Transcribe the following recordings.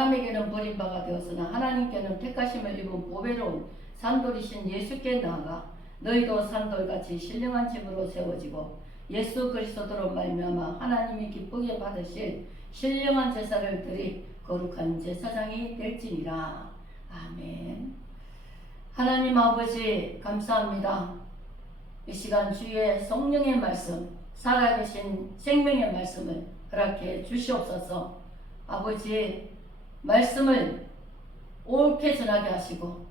사람에게는 버림받아 되었으나 하나님께는 택하심을 입은 보배로운 산돌이신 예수께 나아가 너희도 산돌같이 신령한 집으로 세워지고 예수 그리스도로 말미암아 하나님이 기쁘게 받으실 신령한 제사를 드리 거룩한 제사장이 될지니라. 아멘. 하나님 아버지 감사합니다. 이 시간 주의 성령의 말씀, 살아계신 생명의 말씀을 허락해 주시옵소서. 아버지 말씀을 옳게 전하게 하시고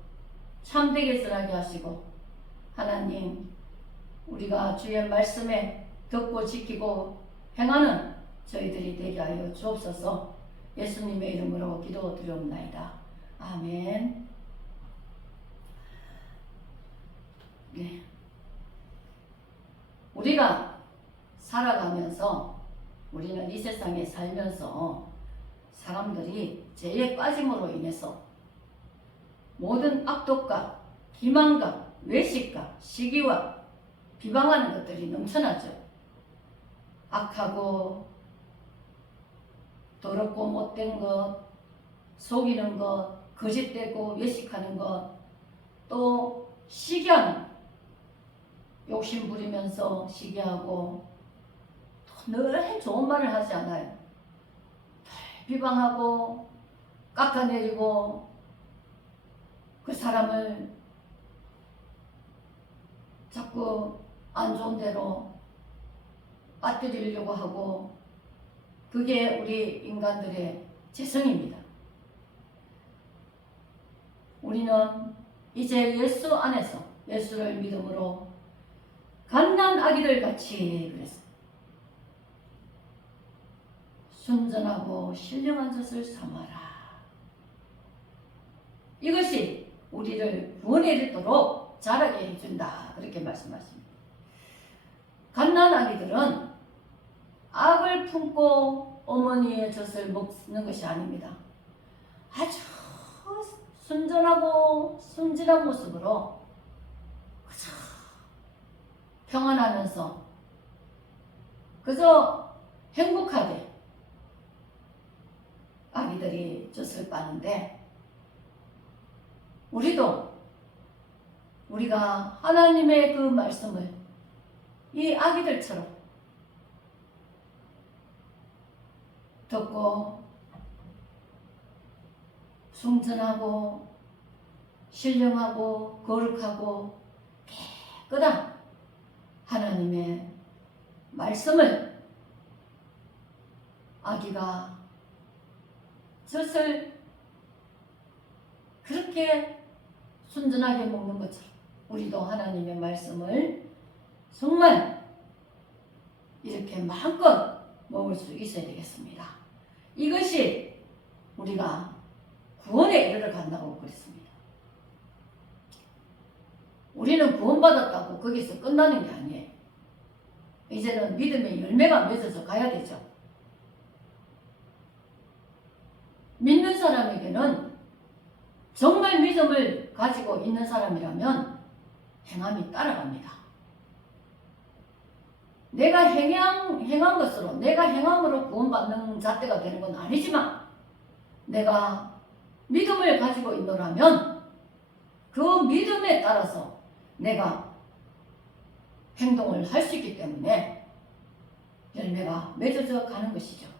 참되게 전하게 하시고, 하나님 우리가 주의 말씀에 듣고 지키고 행하는 저희들이 되게 하여 주옵소서. 예수님의 이름으로 기도드리옵나이다. 아멘. 네. 우리가 살아가면서, 우리는 이 세상에 살면서 사람들이 죄에 빠짐으로 인해서 모든 악독과 기만과 외식과 시기와 비방하는 것들이 넘쳐나죠. 악하고 더럽고 못된 것, 속이는 것, 거짓되고 외식하는 것, 또 시기하는, 욕심 부리면서 시기하고 늘 좋은 말을 하지 않아요. 비방하고 깎아내리고 그 사람을 자꾸 안 좋은 대로 빠뜨리려고 하고, 그게 우리 인간들의 재성입니다. 우리는 이제 예수 안에서, 예수를 믿음으로 갓난 아기들 같이, 그랬어요. 순전하고 신령한 젖을 삼아라. 이것이 우리를 구원에 이르도록 자라게 해준다. 그렇게 말씀하십니다. 갓난 아기들은 악을 품고 어머니의 젖을 먹는 것이 아닙니다. 아주 순전하고 순진한 모습으로 그저 평안하면서 그저 행복하게 아기들이 젖을 빠는데, 우리가 하나님의 그 말씀을 이 아기들처럼 듣고 순전하고 신령하고 거룩하고 깨끗한 하나님의 말씀을 아기가 젖을 그렇게 순전하게 먹는 것처럼 우리도 하나님의 말씀을 정말 이렇게 마음껏 먹을 수 있어야 되겠습니다. 이것이 우리가 구원에 이르러 간다고 그랬습니다. 우리는 구원받았다고 거기서 끝나는 게 아니에요. 이제는 믿음의 열매가 맺어서 가야 되죠. 믿는 사람에게는, 정말 믿음을 가지고 있는 사람이라면 행함이 따라갑니다. 내가 행한 것으로, 내가 행함으로 구원받는 잣대가 되는 건 아니지만, 내가 믿음을 가지고 있노라면 그 믿음에 따라서 내가 행동을 할 수 있기 때문에 열매가 맺어져 가는 것이죠.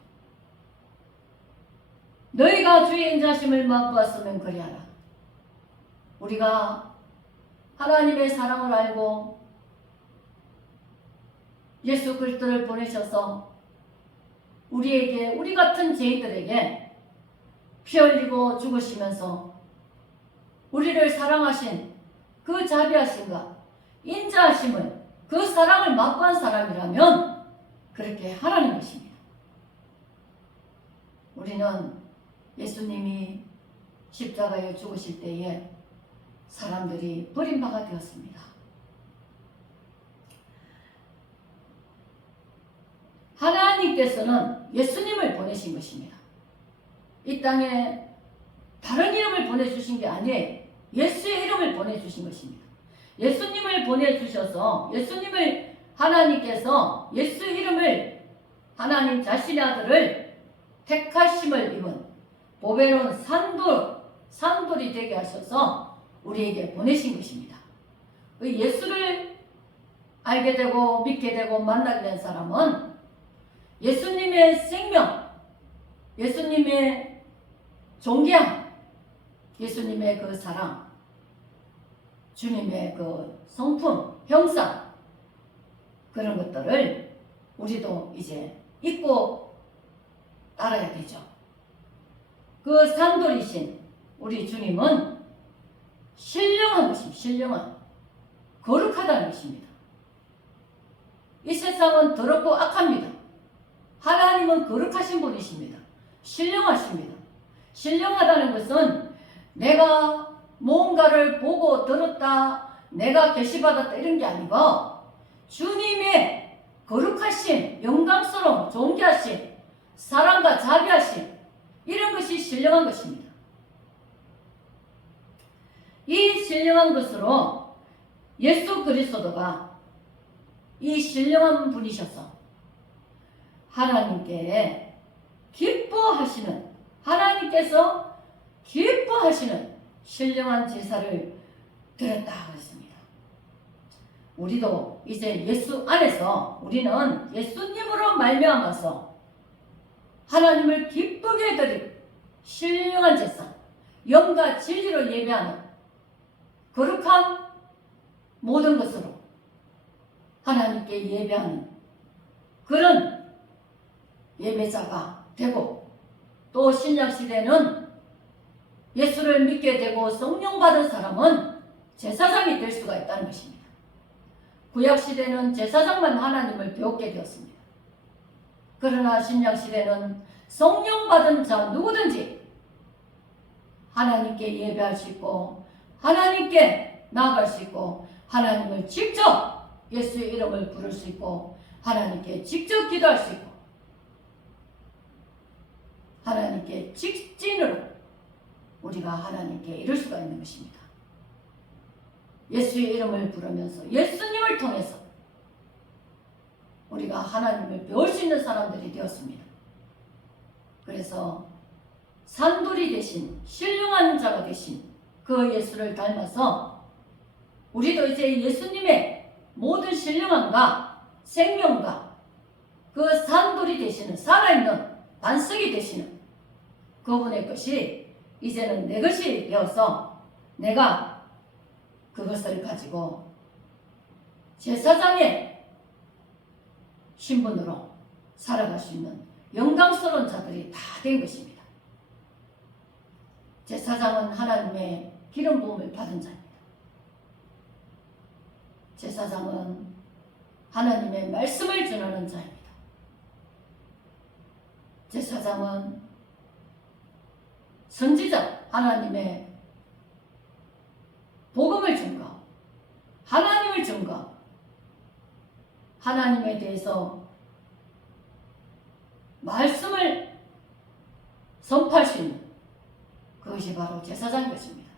너희가 주의 인자심을 맛보았으면 그리하라. 우리가 하나님의 사랑을 알고 예수 그리스도를 보내셔서 우리에게, 우리 같은 죄인들에게 피 흘리고 죽으시면서 우리를 사랑하신 그 자비하심과 인자하심을, 그 사랑을 맛보한 사람이라면 그렇게 하라는 것입니다. 우리는 예수님이 십자가에 죽으실 때에 사람들이 버림받아 되었습니다. 하나님께서는 예수님을 보내신 것입니다. 이 땅에 다른 이름을 보내주신 게 아니에요. 예수의 이름을 보내주신 것입니다. 예수님을 보내주셔서, 예수님을 하나님께서, 예수 이름을, 하나님 자신의 아들을 택하심을 입은 보배로운 산돌이 되게 하셔서 우리에게 보내신 것입니다. 예수를 알게 되고 믿게 되고 만나게 된 사람은 예수님의 생명, 예수님의 존귀함, 예수님의 그 사랑, 주님의 그 성품, 형상, 그런 것들을 우리도 이제 잊고 따라야 되죠. 그 산돌이신 우리 주님은 신령한 것입니다. 신령한, 거룩하다는 것입니다. 이 세상은 더럽고 악합니다. 하나님은 거룩하신 분이십니다. 신령하십니다. 신령하다는 것은 내가 뭔가를 보고 들었다, 내가 계시받았다 이런 게 아니고 주님의 거룩하심, 영광스러움, 존귀하심, 사랑과 자비하심, 이런 것이 신령한 것입니다. 이 신령한 것으로 예수 그리스도가 이 신령한 분이셔서 하나님께 기뻐하시는, 하나님께서 기뻐하시는 신령한 제사를 드렸다 그랬습니다. 우리도 이제 예수 안에서 우리는 예수님으로 말미암아서 하나님을 기쁘게 드릴 신령한 제사, 영과 진리로 예배하는 거룩한 모든 것으로 하나님께 예배하는 그런 예배자가 되고, 또 신약시대는 예수를 믿게 되고 성령 받은 사람은 제사장이 될 수가 있다는 것입니다. 구약시대는 제사장만 하나님을 배웠게 되었습니다. 그러나 신약시대는 성령 받은 자 누구든지 하나님께 예배할 수 있고 하나님께 나아갈 수 있고 하나님을 직접 예수의 이름을 부를 수 있고 하나님께 직접 기도할 수 있고 하나님께 직진으로 우리가 하나님께 이룰 수가 있는 것입니다. 예수의 이름을 부르면서 예수님을 통해서 우리가 하나님을 배울 수 있는 사람들이 되었습니다. 그래서 산돌이 되신 신령한 자가 되신 그 예수를 닮아서 우리도 이제 예수님의 모든 신령함과 생명과 그 산돌이 되시는 살아있는 반석이 되시는 그분의 것이 이제는 내 것이 되어서 내가 그것을 가지고 제사장의 신분으로 살아갈 수 있는 영광스러운 자들이 다 된 것입니다. 제사장은 하나님의 기름 부음을 받은 자입니다. 제사장은 하나님의 말씀을 전하는 자입니다. 제사장은 선지자, 하나님의 복음을 증거, 하나님을 증거, 하나님에 대해서 말씀을 선포할 수 있는 그것이 바로 제사장인 것입니다.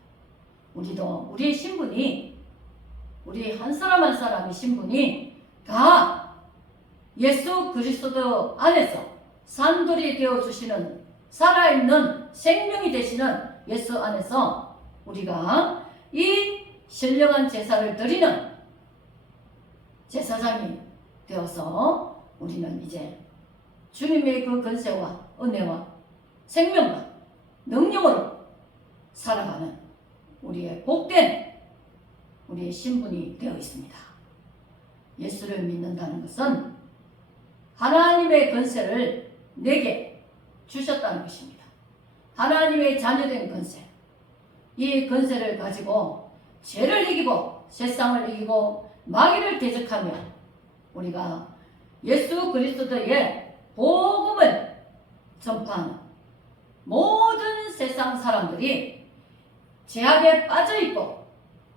우리도 우리의 신분이, 우리 한 사람 한 사람의 신분이 다 예수 그리스도 안에서 산돌이 되어주시는 살아있는 생명이 되시는 예수 안에서 우리가 이 신령한 제사를 드리는 제사장이 되어서 우리는 이제 주님의 그 권세와 은혜와 생명과 능력으로 살아가는 우리의 복된 우리의 신분이 되어 있습니다. 예수를 믿는다는 것은 하나님의 권세를 내게 주셨다는 것입니다. 하나님의 자녀된 권세, 이 권세를 가지고 죄를 이기고 세상을 이기고 마귀를 대적하며 우리가 예수 그리스도의 복음을 전파하는 모든 세상 사람들이 죄악에 빠져있고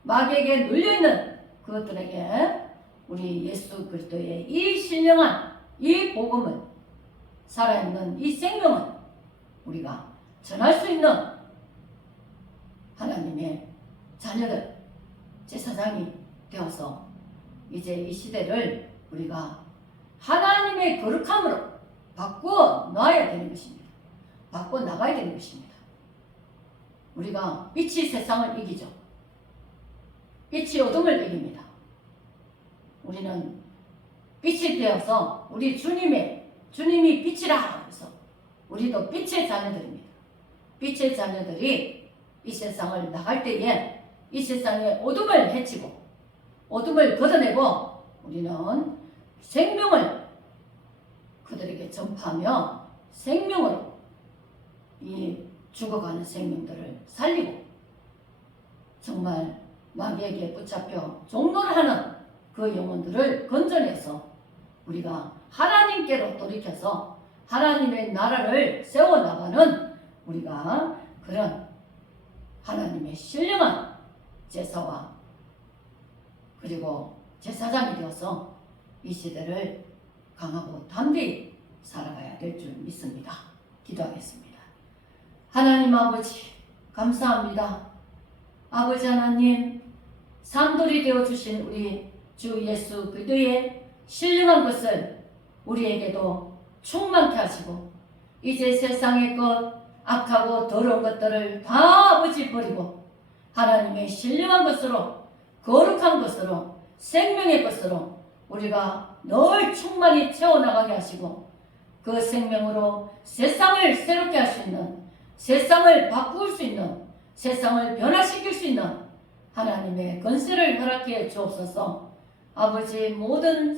마귀에게 눌려있는 그것들에게 우리 예수 그리스도의 이 신령한 이 복음을, 살아있는 이 생명을 우리가 전할 수 있는 하나님의 자녀들, 제사장이 되어서 이제 이 시대를 우리가 하나님의 거룩함으로 바꾸어 놔야 되는 것입니다. 바꾸어 나가야 되는 것입니다. 우리가 빛이 세상을 이기죠. 빛이 어둠을 이깁니다. 우리는 빛이 되어서 우리 주님이 빛이라 해서 우리도 빛의 자녀들입니다. 빛의 자녀들이 이 세상을 나갈 때에 이 세상의 어둠을 해치고 어둠을 걷어내고 우리는 생명을 그들에게 전파하며 생명으로 이 죽어가는 생명들을 살리고 정말 마귀에게 붙잡혀 종놀하는 그 영혼들을 건져내서 우리가 하나님께로 돌이켜서 하나님의 나라를 세워나가는 우리가 그런 하나님의 신령한 제사와 그리고 제사장이 되어서 이 시대를 강하고 담대히 살아가야 될 줄 믿습니다. 기도하겠습니다. 하나님 아버지 감사합니다. 아버지 하나님 산돌이 되어주신 우리 주 예수 그리스도의 신령한 것을 우리에게도 충만케 하시고 이제 세상의 것 악하고 더러운 것들을 다 아버지 버리고 하나님의 신령한 것으로 거룩한 것으로 생명의 것으로 우리가 늘 충만히 채워나가게 하시고 그 생명으로 세상을 새롭게 할 수 있는 세상을 바꿀 수 있는 세상을 변화시킬 수 있는 하나님의 권세를 허락해 주옵소서. 아버지 모든